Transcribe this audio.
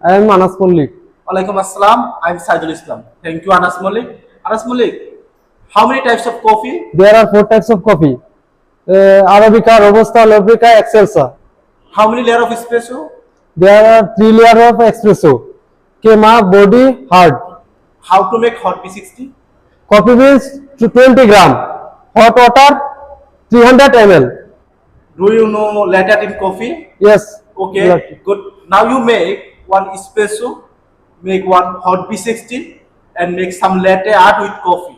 I am Anas Mullik. Walaikum Assalam. I'm Saidul Islam. Thank you, Anas Malik. Anas Malik, how many types of coffee? There are four types of coffee: Arabica, Robusta, Arabica, Excelsa. How many layer of espresso? There are three layers of espresso: Kema, body, hard. How to make hot B60? Coffee beans to 20 gram. Hot water 300 ml. Do you know latte in coffee? Yes. Okay, good. Now you make one espresso, make one hot B60, and make some latte art with coffee.